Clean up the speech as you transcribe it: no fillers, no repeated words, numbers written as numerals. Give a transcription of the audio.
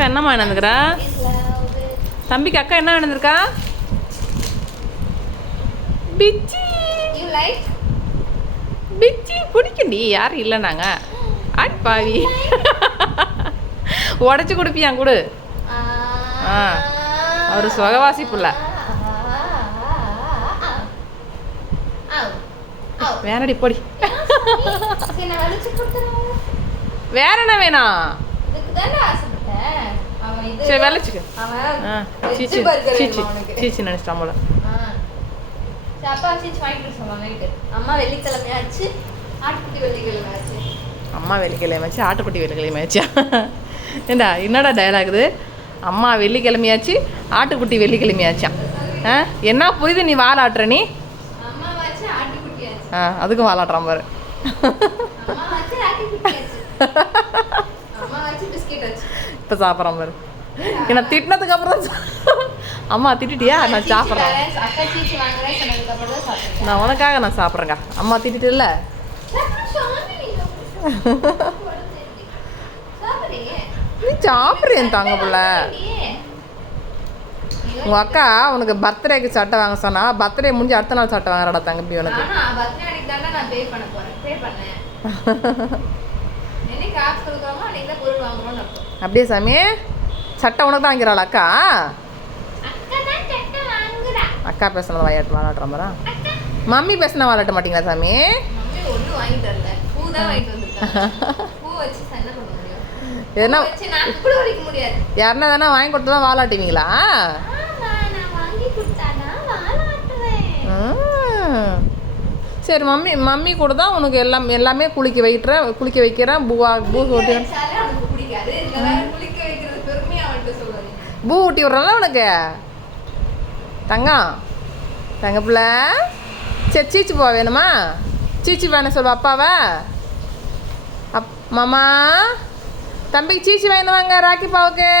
அக்கா என்னம்மா நடந்துக்கிறா? தம்பிக்கு அக்கா என்ன நடந்திருக்கா? பிச்சி பிச்சி பிடிக்கண்டி, யாரும் இல்லை நாங்கள் பாவி உடச்சி கொடுப்பியா கொடு. அவர் சுகவாசி புள்ள. வேணடி பொடி. வேற என்ன வேணாம்? சரி வெள்ளச்சிக்கு. சீச்சி சீச்சி சீச்சி நினைச்சிட்டான் போல. அம்மா வெள்ளிக்கிழமை ஆச்சு, ஆட்டுக்குட்டி வெள்ளிக்கிழமை ஆச்சு. அம்மா வெள்ளிக்கிழமை ஆச்சு, ஆட்டுக்குட்டி வெள்ளிக்கிழமை ஆச்சா? ஏண்டா என்னடா டயலாக் இது? அம்மா வெள்ளிக்கிழமையாச்சு, ஆட்டுக்குட்டி வெள்ளிக்கிழமையாச்சான். என்ன புரியுது நீ வாலாட்டுற நீ? அதுக்கும் வாலாட்டுறான் பாரு. இப்போ சாப்பிட்றான் பாரு. என்ன திட்டினதுக்கு அப்புறம் அம்மா திட்டிட்டியா? நான் சாப்பிட்றேன். நான் உனக்காக நான் சாப்பிட்றேங்க. அம்மா திட்டிட்டு இல்லை. நீ சாப்பிட்றேன் தாங்க பிள்ள. உங்கள் அக்கா உனக்கு பர்த்டேக்கு சட்டை வாங்க சொன்னா, பர்த்டே முடிஞ்சு அடுத்த நாள் சட்டை வாங்குறடா தங்கப்பி உனக்கு. அப்படியே சாமி சட்டை உனக்கு தான் வாங்கிறாள் அக்கா. அக்கா பேசுனது வாலாட்டுற மாதிரி மம்மி பேசுனா வாலாட்ட மாட்டீங்களா சாமி? எதுனா யாருன்னா தானே வாங்கி கொடுத்தா தான் வாலாட்டுவீங்களா? சரி மம்மி மம்மி கூட தான் உனக்கு எல்லாமே குளிக்க வைக்கிறேன். பூ ஊட்டி பூ ஊட்டி விட்றல உனக்கு தங்கம் பிள்ளை. சரி சீச்சி போவா வேணுமா? சீச்சி வேணும் சொல்லுவா அப்பாவை. மாமா தம்பிக்கு சீச்சி வாங்கிட்டு வாங்க ராக்கி பாவுக்கு.